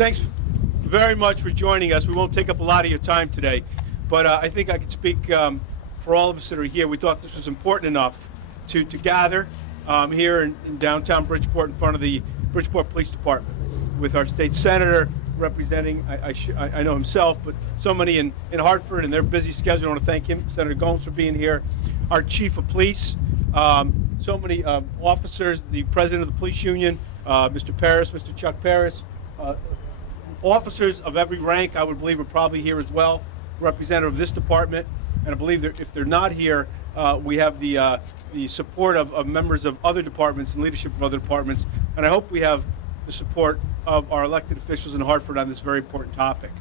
Thanks very much for joining us. We won't take up a lot of your time today, but I think I can speak for all of us that are here. We thought this was important enough to gather here in downtown Bridgeport in front of the Bridgeport Police Department with our state senator representing, I know himself, but so many in Hartford and their busy schedule. I want to thank him, Senator Gomes, for being here. Our chief of police, so many officers, the president of the police union, Mr. Paris, Mr. Chuck Paris, officers of every rank, I would believe, are probably here as well, representative of this department. And I believe that if they're not here, we have the support of members of other departments and leadership of other departments. And I hope we have the support of our elected officials in Hartford on this very important topic.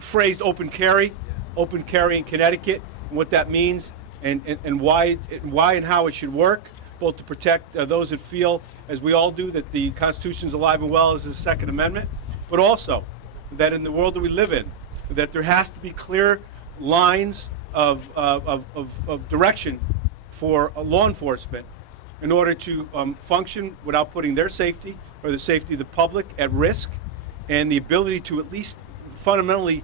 Phrased open carry in Connecticut, and what that means, and why and how it should work, both to protect those that feel, as we all do, that the Constitution is alive and well as the Second Amendment, but also that in the world that we live in, that there has to be clear lines of direction for law enforcement in order to function without putting their safety or the safety of the public at risk, and the ability to at least fundamentally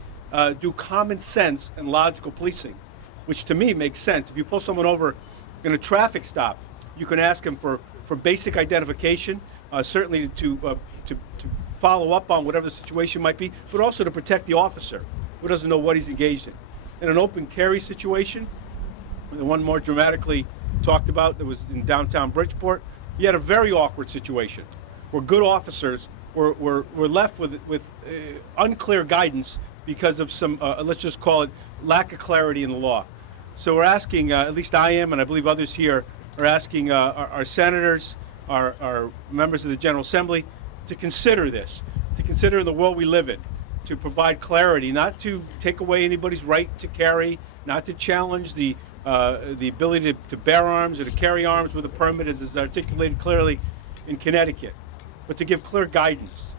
do common sense and logical policing, which to me makes sense. If you pull someone over in a traffic stop, you can ask them for basic identification, certainly to follow up on whatever the situation might be, but also to protect the officer who doesn't know what he's engaged in. In an open carry situation, the one more dramatically talked about that was in downtown Bridgeport, you had a very awkward situation where good officers were left with unclear guidance because of some, let's just call it, lack of clarity in the law. So we're asking, at least I am, and I believe others here are asking our senators, our members of the General Assembly, to consider this, to consider the world we live in, to provide clarity, not to take away anybody's right to carry, not to challenge the ability to bear arms or to carry arms with a permit, as is articulated clearly in Connecticut, but to give clear guidance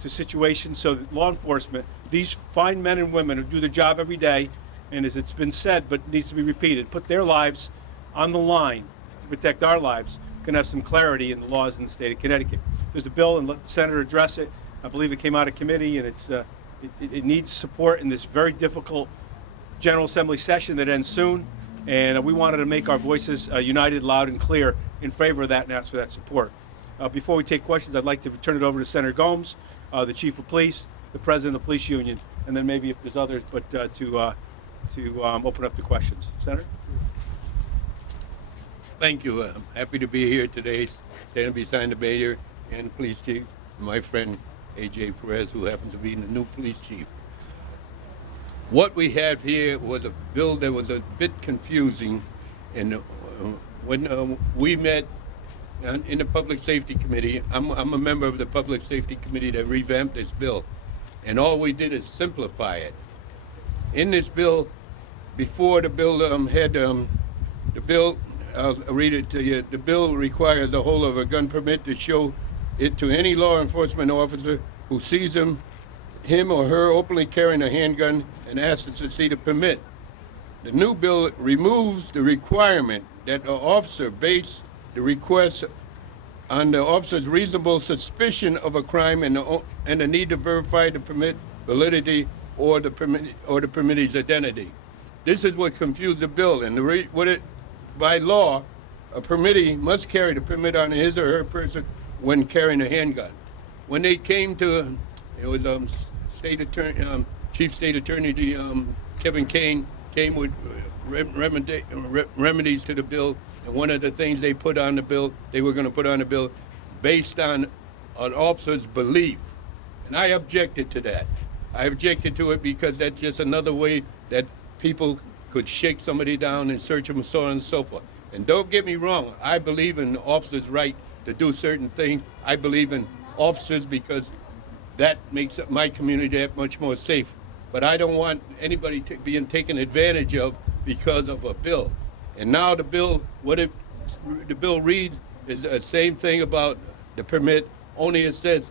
to situations so that law enforcement, these fine men and women who do their job every day, and as it's been said but needs to be repeated, put their lives on the line to protect our lives, can have some clarity in the laws in the state of Connecticut. There's a bill, and let the senator address it. I believe it came out of committee, and it needs support in this very difficult General Assembly session that ends soon. And we wanted to make our voices united, loud, and clear in favor of that and ask for that support. Before we take questions, I'd like to turn it over to Senator Gomes, the Chief of Police, the President of the Police Union, and then maybe if there's others, but to open up the questions. Senator? Thank you. I'm happy to be here today, standing beside the mayor and police chief, my friend A.J. Perez, who happens to be the new police chief. What we have here was a bill that was a bit confusing, and when we met in the Public Safety Committee, I'm a member of the Public Safety Committee that revamped this bill, and all we did is simplify it. In this bill, before the bill I'll read it to you. The bill requires the holder of a gun permit to show it to any law enforcement officer who sees him or her openly carrying a handgun and asks to see the permit. The new bill removes the requirement that the officer base the request on the officer's reasonable suspicion of a crime and the need to verify the permit validity or the permittee's identity. This is what confused the bill, and by law, a permittee must carry the permit on his or her person when carrying a handgun. When they came to, it was Chief State Attorney Kevin Kane came with remedies to the bill, and one of the things they put on the bill, they were going to put on the bill, based on an officer's belief, and I objected to that. I objected to it because that's just another way that people could shake somebody down and search them, so on and so forth. And don't get me wrong, I believe in the officer's right to do certain things. I believe in officers because that makes my community that much more safe. But I don't want anybody being taken advantage of because of a bill. And now the bill, the bill reads is the same thing about the permit, only it says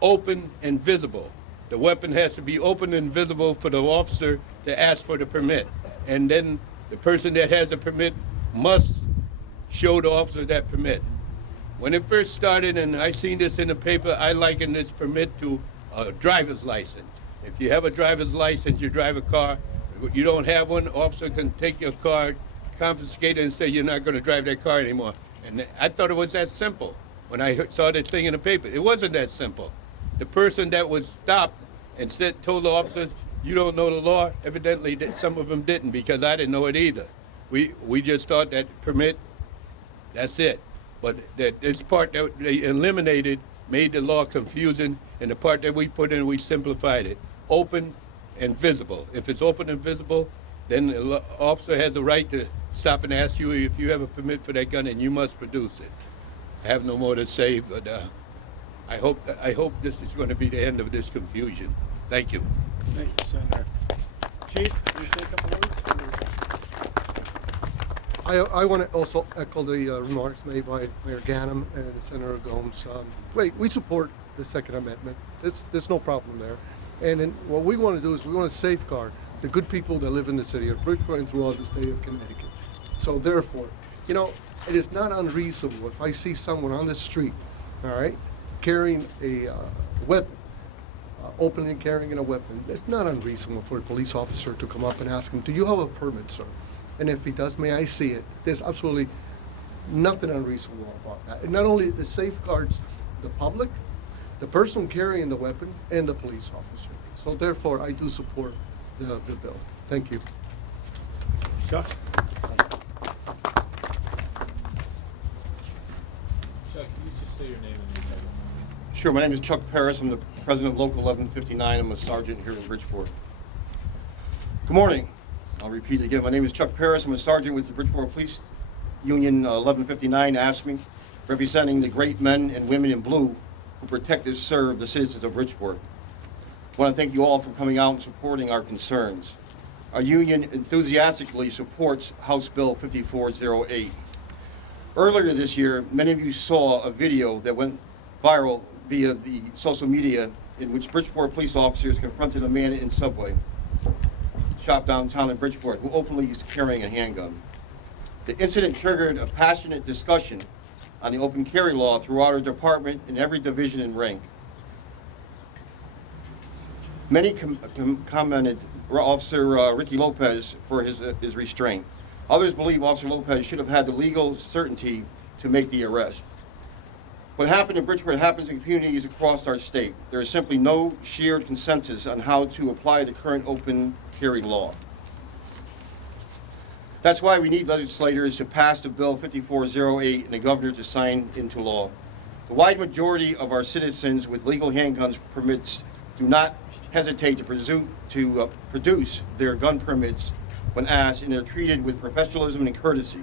open and visible. The weapon has to be open and visible for the officer to ask for the permit. And then the person that has the permit must show the officer that permit. When it first started, and I seen this in the paper, I likened this permit to a driver's license. If you have a driver's license, you drive a car. You don't have one, officer can take your car, confiscate it, and say you're not going to drive that car anymore. And I thought it was that simple when I saw this thing in the paper. It wasn't that simple. The person that was stopped and told the officers, you don't know the law, evidently some of them didn't, because I didn't know it either. We just thought that permit, that's it. But this part that they eliminated made the law confusing, and the part that we put in, we simplified it. Open and visible. If it's open and visible, then the officer has the right to stop and ask you if you have a permit for that gun, and you must produce it. I have no more to say, but I hope this is going to be the end of this confusion. Thank you. Thank you, Senator. Chief, can you say a couple words? I want to also echo the remarks made by Mayor Ganim and Senator Gomes. We support the Second Amendment. There's no problem there. And then what we want to do is we want to safeguard the good people that live in the city of Bridgeport and throughout the state of Connecticut. So therefore, you know, it is not unreasonable if I see someone on the street, all right, carrying a weapon, openly carrying a weapon. It's not unreasonable for a police officer to come up and ask him, do you have a permit, sir? And if he does, may I see it? There's absolutely nothing unreasonable about that. And not only it safeguards the public, the person carrying the weapon, and the police officer. So therefore, I do support the bill. Thank you. Chuck? Chuck, can you just say your name and your title? Sure, my name is Chuck Paris. I'm the president of Local 1159. I'm a sergeant here in Bridgeport. Good morning. I'll repeat it again. My name is Chuck Paris. I'm a sergeant with the Bridgeport Police Union 1159 ASME, representing the great men and women in blue who protect and serve the citizens of Bridgeport. I want to thank you all for coming out and supporting our concerns. Our union enthusiastically supports House Bill 5408. Earlier this year, many of you saw a video that went viral via the social media in which Bridgeport police officers confronted a man in subway shop downtown in Bridgeport who openly is carrying a handgun. The incident triggered a passionate discussion on the open carry law throughout our department in every division and rank. Many commented Officer Ricky Lopez for his restraint. Others believe Officer Lopez should have had the legal certainty to make the arrest. What happened in Bridgeport happens in communities across our state. There is simply no shared consensus on how to apply the current open carry law. That's why we need legislators to pass the Bill 5408 and the governor to sign into law. The wide majority of our citizens with legal handguns permits do not hesitate to produce their gun permits when asked, and they're treated with professionalism and courtesy.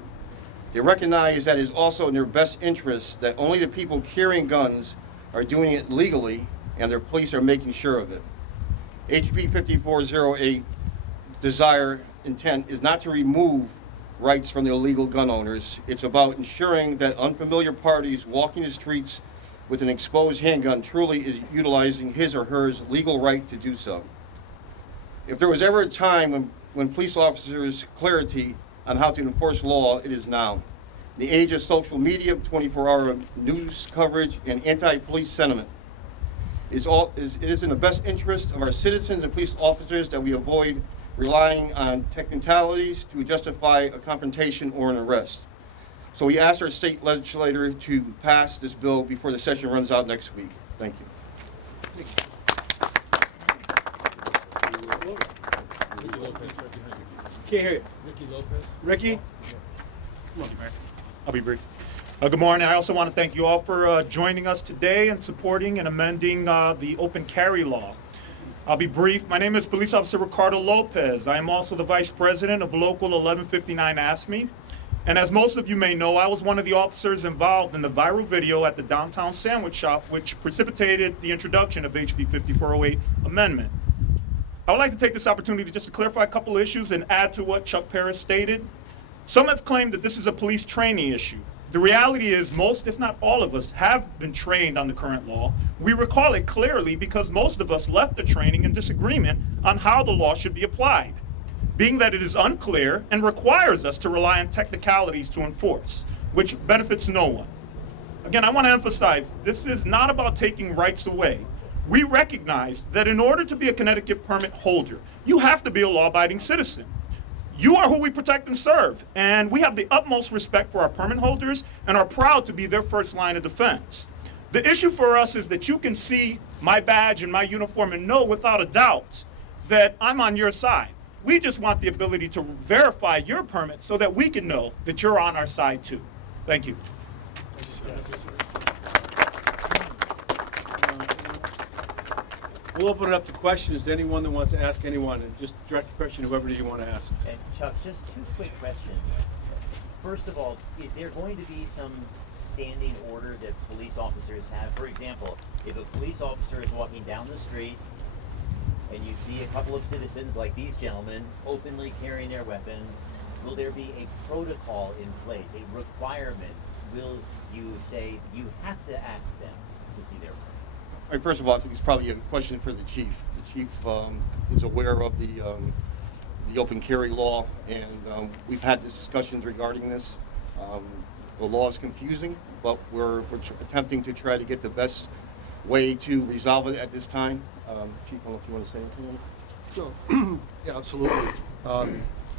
They recognize that it is also in their best interest that only the people carrying guns are doing it legally, and their police are making sure of it. HB 5408 intent is not to remove rights from the illegal gun owners. It's about ensuring that unfamiliar parties walking the streets with an exposed handgun truly is utilizing his or her legal right to do so. If there was ever a time when police officers' clarity on how to enforce law, it is now. In the age of social media, 24-hour news coverage, and anti-police sentiment, it is in the best interest of our citizens and police officers that we avoid relying on technicalities to justify a confrontation or an arrest. So we ask our state legislator to pass this bill before the session runs out next week. Thank you. Ricky Lopez. Can't hear you. Ricky Lopez. Ricky? Thank you, Mayor. I'll be brief. Good morning. I also want to thank you all for joining us today and supporting and amending the open carry law. I'll be brief. My name is Police Officer Ricardo Lopez. I am also the Vice President of Local 1159 ASME. And as most of you may know, I was one of the officers involved in the viral video at the downtown sandwich shop, which precipitated the introduction of HB 5408 amendment. I would like to take this opportunity just to clarify a couple of issues and add to what Chuck Paris stated. Some have claimed that this is a police training issue. The reality is most, if not all of us, have been trained on the current law. We recall it clearly because most of us left the training in disagreement on how the law should be applied, being that it is unclear and requires us to rely on technicalities to enforce, which benefits no one. Again, I want to emphasize, this is not about taking rights away. We recognize that in order to be a Connecticut permit holder, you have to be a law-abiding citizen. You are who we protect and serve, and we have the utmost respect for our permit holders and are proud to be their first line of defense. The issue for us is that you can see my badge and my uniform and know without a doubt that I'm on your side. We just want the ability to verify your permit so that we can know that you're on our side too. Thank you. We'll open it up to questions to anyone that wants to ask anyone, and just direct the question to whoever you want to ask. And Chuck, just two quick questions. First of all, is there going to be some standing order that police officers have? For example, if a police officer is walking down the street and you see a couple of citizens like these gentlemen openly carrying their weapons, will there be a protocol in place, a requirement? Will you say you have to ask them to see their permit? All right, first of all, I think it's probably a question for the chief. The chief is aware of the open carry law, and we've had discussions regarding this. The law is confusing, but we're attempting to try to get the best way to resolve it at this time. Chief, I don't know if you want to say anything on it? So, yeah, absolutely.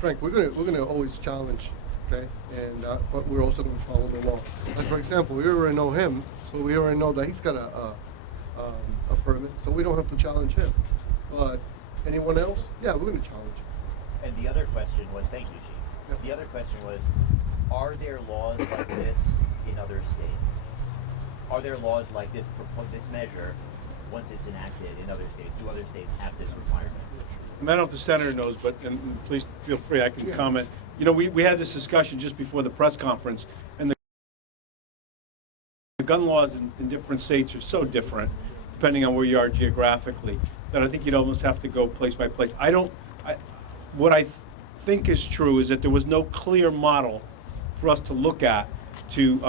Frank, we're gonna always challenge, okay? And but we're also gonna follow the law. Like for example, we already know him, so we already know that he's got a permit, so we don't have to challenge him. But anyone else? Yeah, we're gonna challenge. And the other question was, thank you, Chief. Yep. The other question was, are there laws like this in other states? Are there laws like this, this measure, once it's enacted in other states? Do other states have this requirement? I don't know if the senator knows, but, and please feel free, I can Yeah. comment. You know, we had this discussion just before the press conference, and the gun laws in different states are so different, depending on where you are geographically, that I think you'd almost have to go place by place. What I think is true is that there was no clear model for us to look at to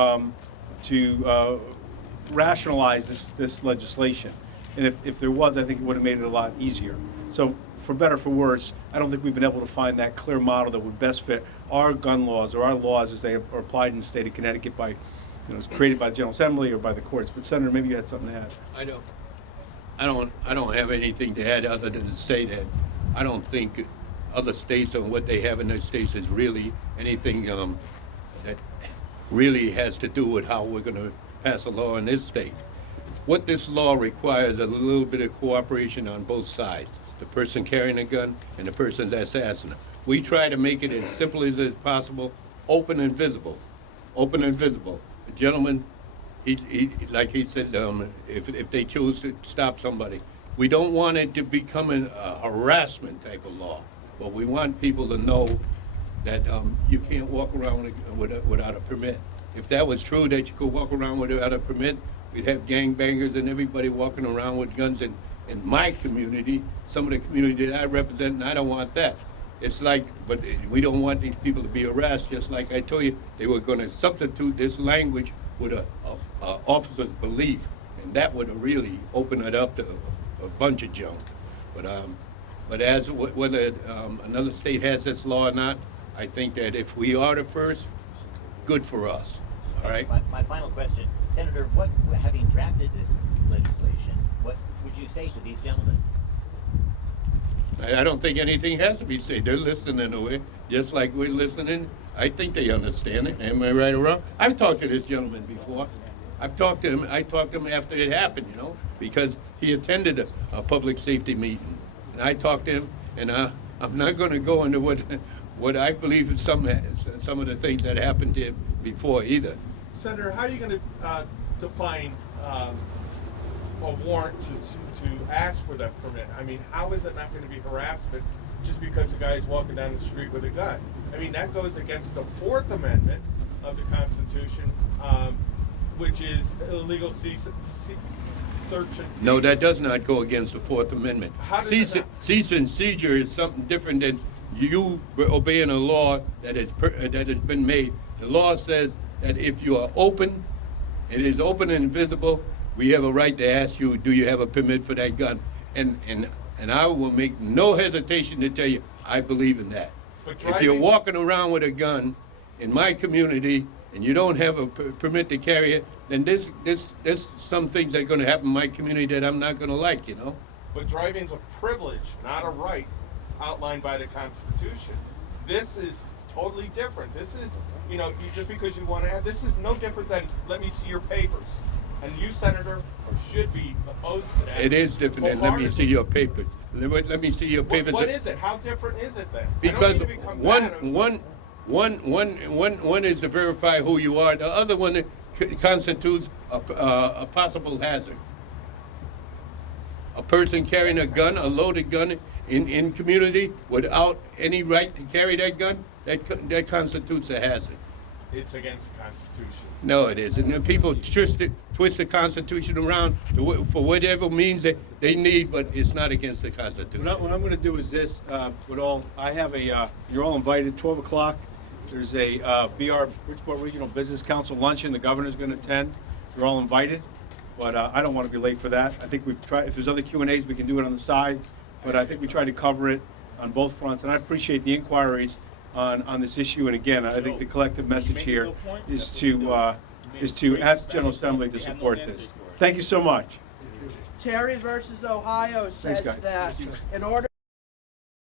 rationalize this legislation. And if there was, I think it would have made it a lot easier. So for better or for worse, I don't think we've been able to find that clear model that would best fit our gun laws or our laws as they are applied in the state of Connecticut by, it's created by the General Assembly or by the courts. But Senator, maybe you had something to add. I don't have anything to add other than to say that I don't think other states and what they have in their states is really anything that really has to do with how we're going to pass a law in this state. What this law requires is a little bit of cooperation on both sides, the person carrying a gun and the person that's asking it. We try to make it as simple as it's possible, open and visible. Open and visible. The gentleman, he like he said, if they choose to stop somebody, we don't want it to become a harassment type of law, but we want people to know that you can't walk around without a permit. If that was true, that you could walk around without a permit, we'd have gangbangers and everybody walking around with guns in my community, some of the community that I represent, and I don't want that. It's like, but we don't want these people to be harassed, just like I told you, they were going to substitute this language with a officer's belief, and that would have really opened it up to a bunch of junk. But as whether another state has this law or not, I think that if we are the first, good for us. All right. My final question, Senator, having drafted this legislation, what would you say to these gentlemen? I don't think anything has to be said. They're listening to it, just like we're listening. I think they understand it. Am I right or wrong? I've talked to this gentleman before. I talked to him after it happened, because he attended a public safety meeting. And I talked to him, and I'm not going to go into what I believe is some of the things that happened to him before either. Senator, how are you going to define a warrant to ask for that permit? I mean, how is it not going to be harassment just because the guy is walking down the street with a gun? I mean, that goes against the Fourth Amendment of the Constitution, which is illegal search and seizure. No, that does not go against the Fourth Amendment. How does it not? Cease and seizure is something different than you obeying a law that has been made. The law says that if you are open, it is open and visible, we have a right to ask you, do you have a permit for that gun? And I will make no hesitation to tell you, I believe in that. If you're walking around with a gun in my community and you don't have a permit to carry it, then there's some things that are gonna happen in my community that I'm not gonna like, you know? But driving's a privilege, not a right, outlined by the Constitution. This is totally different. This is, just because you want to have, this is no different than, let me see your papers. And you, Senator, should be opposed to that. It is different than, let me see your papers. Let me see your papers. What is it? How different is it then? I don't Because need to be combative. one is to verify who you are. The other one constitutes a possible hazard. A person carrying a gun, a loaded gun, in community without any right to carry that gun, that constitutes a hazard. It's against the Constitution. No, it isn't. And people twist the Constitution around for whatever means that they need, but it's not against the Constitution. What I'm going to do is this, I have you're all invited, 12 o'clock. There's a BR, Bridgeport Regional Business Council luncheon the governor's going to attend. You're all invited, but I don't want to be late for that. I think we've tried, if there's other Q&As, we can do it on the side, but I think we tried to cover it on both fronts, and I appreciate the inquiries on this issue. And again, I think the collective message here is to ask the General Assembly to support this. Thank you so much. Terry versus Ohio says guys. that in order